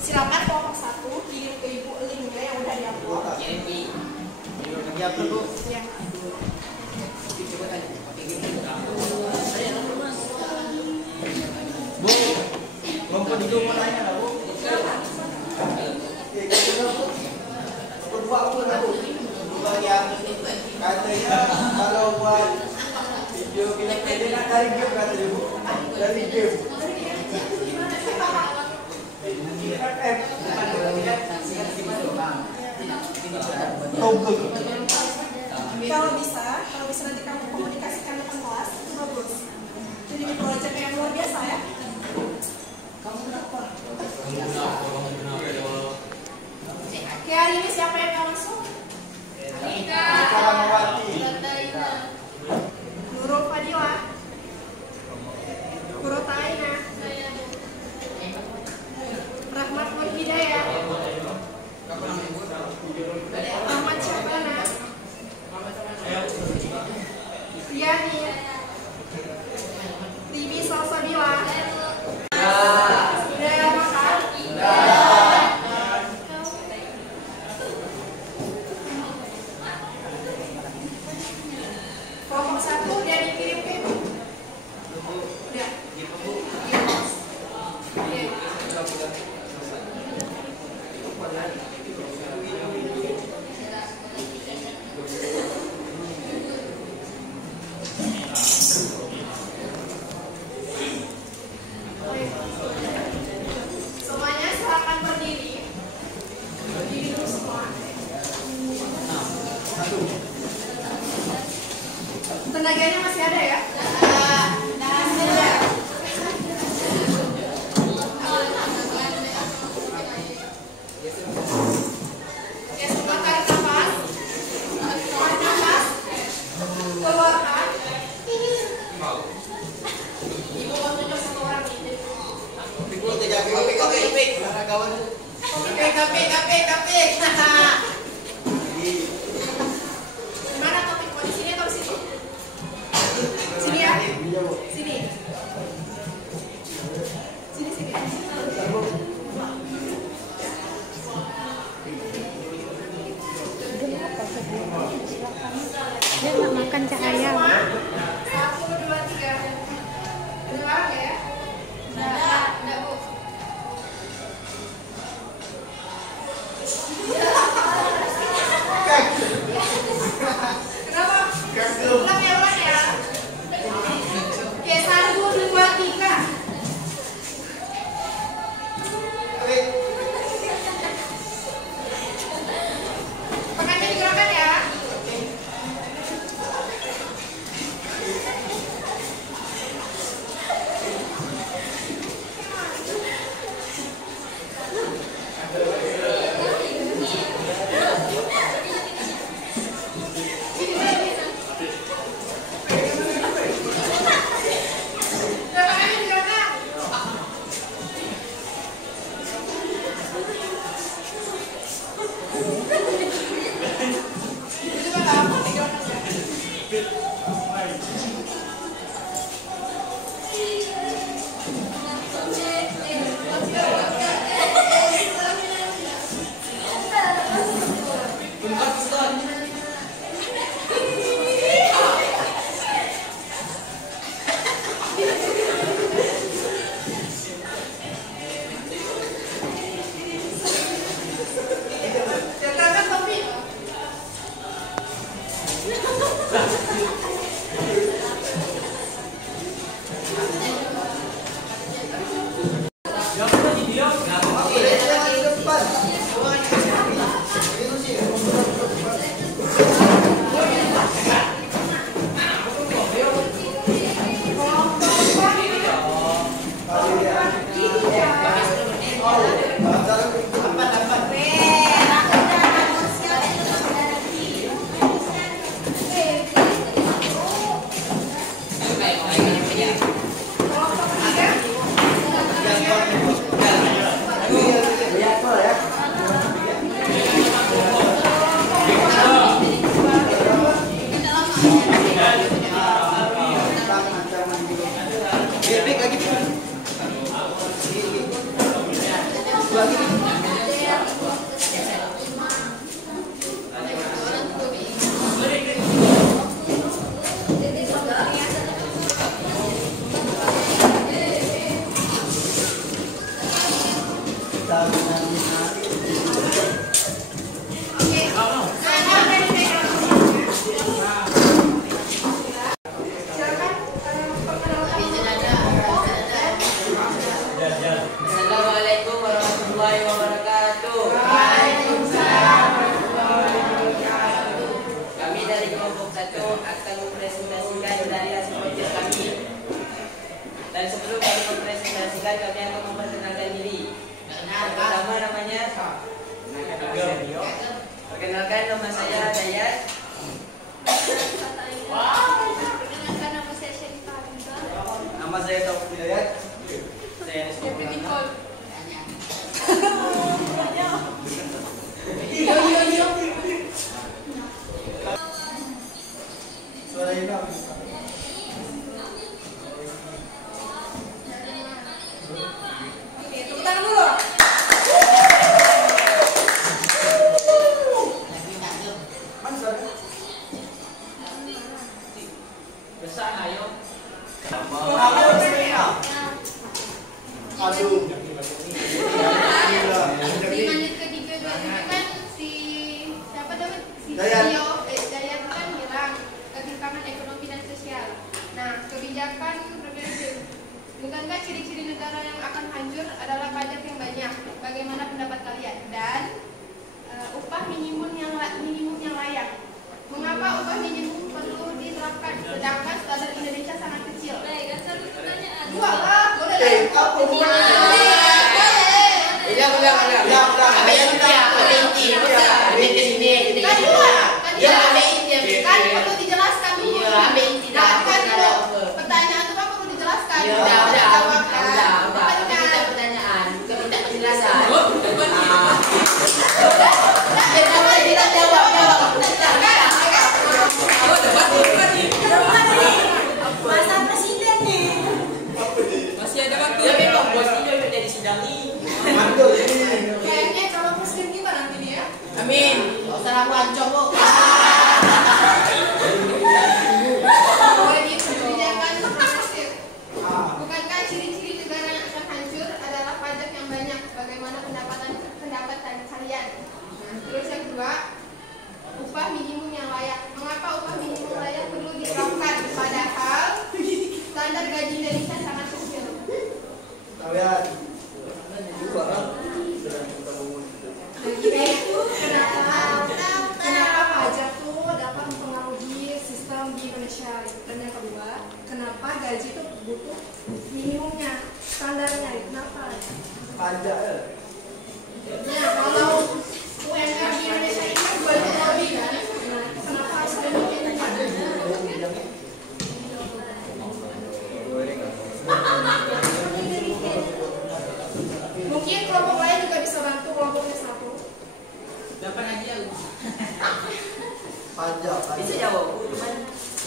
Silakan kelompok 1 kirim ke ibu linknya yang udah diupload. Bu. Ya. Bu, Bapak juga mau tanya lah, Bu. Berdua pun lah, Bu. Berdua yang katanya kalau buat video film pendek dari game katanya, Bu. Dari game. Kalau bisa nanti kamu komunikasikan depan kelas itu bagus. Jadi ini proyek yang luar biasa ya. Kamu kenapa? Oke, hari ini siapa yang mau masuk? Nurul Fadila, Nurul Taina, Rahmat Nur Hidayah, Ahmad Syabana, Yani, Ribi Salsabila. Udah makan? Kelompok 1 udah dikirim ke ibu? Udah? Semuanya silakan berdiri. Berdiri dulu semua. Tenaganya masih ada ya? Masih ada. Oke, semua tarik nafas. Tarik nafas. Keluarkan. Ibu mau tunjuk satu orang ini. Mana topik? Mau di sini atau di sini? Sini ya? Sini. Sini. Dia nggak makan cahaya. 1, 2, 3. Dengar ya? Enggak, Bu. Kenapa? Ulang ya. Oke, 1, 2, 3. Tangannya digerakkan ya. Tangannya digerakkan. Itu juga nggak apa digerakkan. Jangan topik. lagi nih. Assalamualaikum warahmatullahi wabarakatuh. Kami dari kelompok 1 akan mempresentasikan dari hasil projek kami. Dan sebelum kami mempresentasikan, kami akan memperkenalkan diri. Yang pertama namanya, perkenalkan nama saya Dayat. Perkenalkan nama saya Syarifah Hamzah. Nama saya Taufik Hidayat. Saya Devi Nicole. Suara ini Oke, tepuk tangan dulu. mana suara? besar ayo. Aduh. Di menit ketiga kan si siapa namanya si Dayat. Dayat kan bilang ketimpangan ekonomi dan sosial. Nah, kebijakan progresif. Bukankah ciri-ciri negara yang akan hancur adalah pajak yang banyak? Bagaimana pendapat kalian? Dan upah minimum yang layak. Mengapa upah minimum perlu diterapkan? Sedangkan standar Indonesia sangat kecil. Baik, kan satu pertanyaan. Dua lah, boleh lah. Apa hubungannya? Ulang. Ambil inti, ambil inti. Ambil ke sini. Kan dua. Kan Ya, dua. ambil inti. Kan perlu dijelaskan dulu. Iya, ambil inti dah. Nah, kan Kalau dulu pertanyaan itu kan perlu dijelaskan. Ya, Baru udah. dijawab, kan? Kita Bukan. pertanyaan, kita minta penjelasan. Kenapa tidak jawab? Masa presiden nih. Masih ada waktu. Ya memang bos ini udah jadi sidang nih. Mantul ini. Kayaknya calon presiden kita nanti nih ya. Amin. Gak usah aku ancam kok. Kebijakan progresif. Bukankah ciri-ciri negara yang akan hancur adalah pajak yang banyak? Bagaimana pendapat kalian? Terus yang kedua, upah minimum yang layak. Mengapa upah minimum layak perlu diterapkan? Padahal standar gaji Indonesia sangat kecil. Kalian. Kenapa pajak tuh dapat mempengaruhi sistem di Indonesia? Dan yang kedua, kenapa gaji itu butuh minimumnya, standarnya? Kenapa? Pajak ya. Nah, kalau UMR di Indonesia ini kan 2 juta lebih kan? Nah, kenapa harus ada minimum pajaknya? Mungkin kelompok lain juga bisa bantu kelompoknya satu. Dapat aja. Pajak. Bisa jawab. Cuman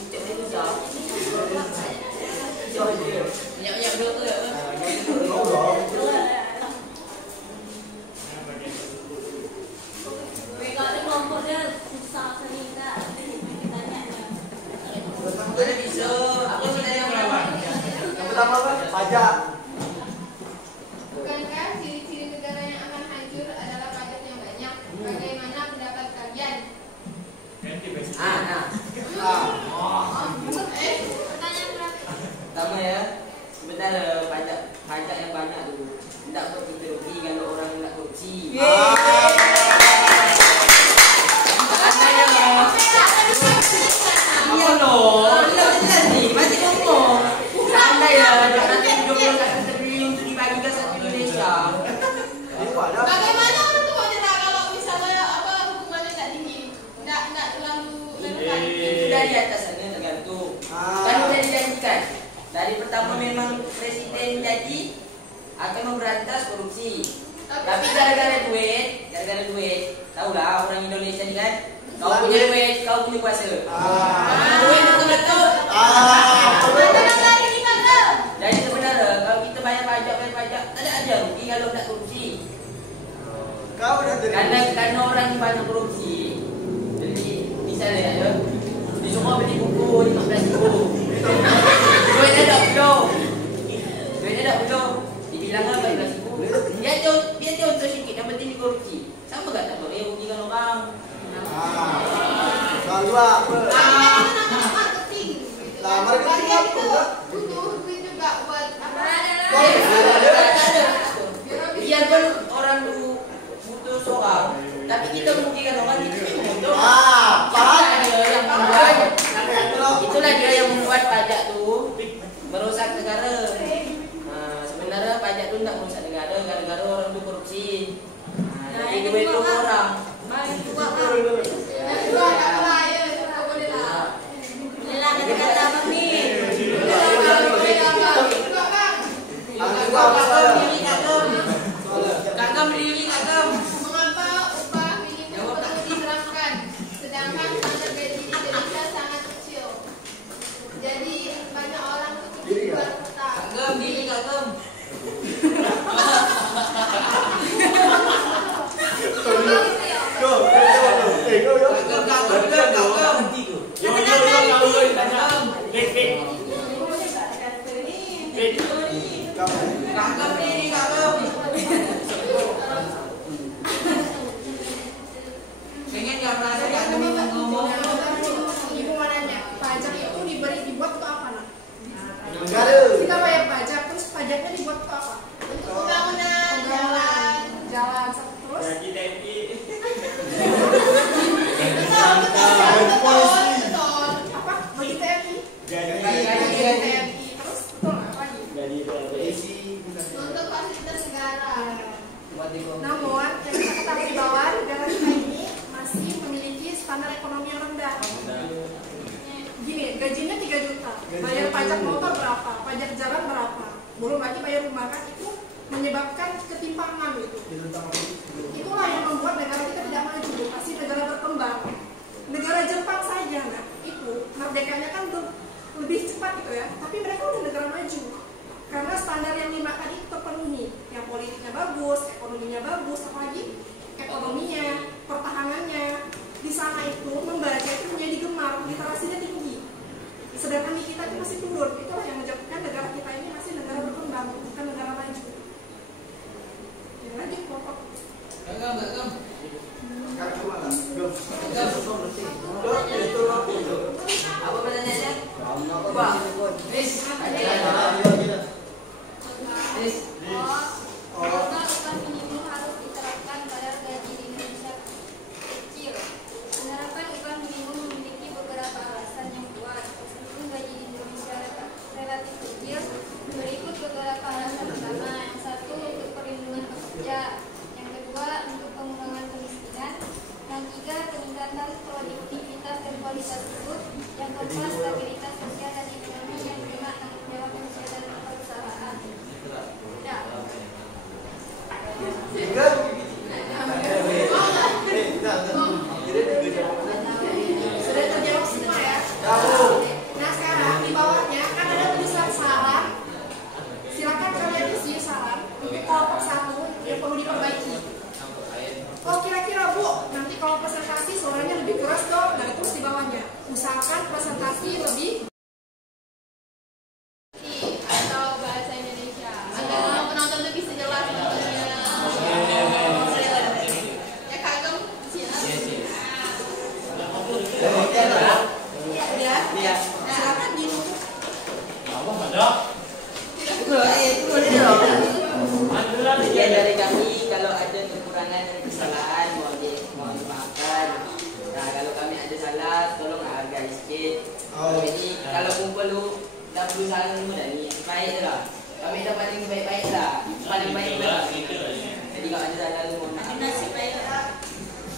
untuk itu jawab. Jawab dia. Banyak dulu ya. Ada bisa. Aku sudah yang berapa? Yang pertama apa? Pajak. Bukankah ciri-ciri negara yang akan hancur adalah pajak yang banyak? Bagaimana pendapat kalian? Nah. Pertanyaan berapa? Pertama ya, sebentar pajak yang banyak dulu. Tidak buat kita rugi kalau orang nak korupsi. Makanya loh. Apa loh? Jelas nih, masih ngomong. Anda ya, nanti 21 triliun itu dibagikan satu Indonesia. Ini pajak. Bagaimana orang tua cerita kalau misalnya apa hukumannya tidak tinggi, tidak terlalu relevan? Itu dari atasannya tergantung. Kan udah dijanjikan. Dari pertama memang presiden jadi akan memberantas korupsi. Tapi gara-gara duit, tahulah orang Indonesia ini kan, kau punya duit, kau punya kuasa. Duit betul-betul. Jadi sebenarnya kalau kita bayar pajak, tak ada aja rugi kalau tak korupsi. Karena orang banyak korupsi. Jadi misalnya ya, disuruh beli buku 15.000. Duitnya tak belum. Dibilang apa 15.000? Dia contoh sedikit, yang penting dikorupsi. Sama gak tak boleh rugikan orang. Soal dua. Marketing. Lah, marketing apa enggak? Butuh duit juga buat apa? Biarpun orang dulu butuh soal, tapi kita merugikan orang itu membutuh. Itulah dia yang membuat pajak tuh merusak negara. Nah, sebenarnya pajak tuh tidak merusak negara, gara-gara orang tuh korupsi. Jadi duit itu orang. Mengapa upah minimum perlu diterapkan, sedangkan standar gaji di Indonesia sangat kecil? Jadi banyak orang tuh keluar kota. Ibu mau nanya, pajak itu dibuat untuk apa, nak? Negara. Kita bayar pajak, terus pajaknya dibuat untuk apa? Untuk pembangunan jalan. Terus? Betul. Apa? Bagi TNI? Terus? Betul, apa lagi? Untuk fasilitas negara. Namun, yang kita ketahui bahwa negara kita ini masih memiliki standar ekonomi yang rendah. Gini, gajinya 3 juta, bayar pajak motor berapa, pajak jalan berapa, belum lagi bayar rumah kan, itu menyebabkan ketimpangan itu. Itulah yang membuat negara kita tidak maju, masih negara berkembang. Negara Jepang saja, nah, itu merdekanya kan lebih cepat gitu ya, tapi mereka udah negara maju. Karena standar yang dimakan itu terpenuhi, yang politiknya bagus, ekonominya bagus, apalagi ekonominya, pertahanannya di sana itu membaca itu menjadi gemar, literasinya tinggi. Sedangkan di kita itu masih turun. Itulah yang menyebabkan negara kita ini masih negara berkembang, bukan negara maju. Ya, lanjut kelompok. Apa pertanyaannya? Coba. Karena upah minimum harus diterapkan pada gaji di Indonesia kecil. Penerapan upah minimum memiliki beberapa alasan yang kuat. Meskipun gaji di Indonesia relatif kecil, berikut beberapa alasan utama. Yang satu, untuk perlindungan pekerja. Yang kedua, untuk pengurangan kemiskinan. Yang tiga, peningkatan produktivitas dan kualitas hidup. Yang keempat, stabilitas sosial dan ekonomi yang lima, tanggung jawab manusia dan perusahaan. Ya. Sudah terjawab semua ya? Nah sekarang di bawahnya kan ada tulisan saran. Silakan kalian isi saran untuk kelompok 1 yang perlu diperbaiki. Oh kira-kira Bu, nanti kalau presentasi suaranya lebih keras dong. Nah terus di bawahnya usahakan presentasi lebih Atau bahasa Indonesia agar penonton lebih sejelas nontonnya. Ya kagum ya. Silakan di Sekian dari kami, kalau ada kekurangan dan kesalahan mohon dimaafkan. Nah, kalau kami ada salah, tolong hargai sedikit. Jadi kalau kumpul lu dah berusaha semua dah ni baik lah. Kami dah paling baik-baik lah, paling baik lah. Jadi kalau ada salah lu mohon maaf. Nasib baik lah.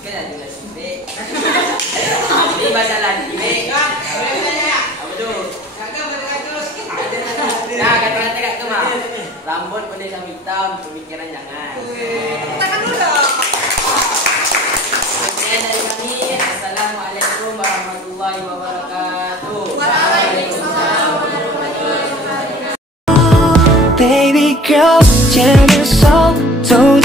Kan ada nasib baik. Ini masalah ni baik. Apa tu? Kakak berkata sikit. Nah, kata-kata kat kemah. Rambut boleh sama hitam, pemikiran jangan. Tangan dulu dong. Sekian dari kami. Assalamualaikum warahmatullahi wabarakatuh. Waalaikumsalam warahmatullahi wabarakatuh. Baby girl, jealous, so don't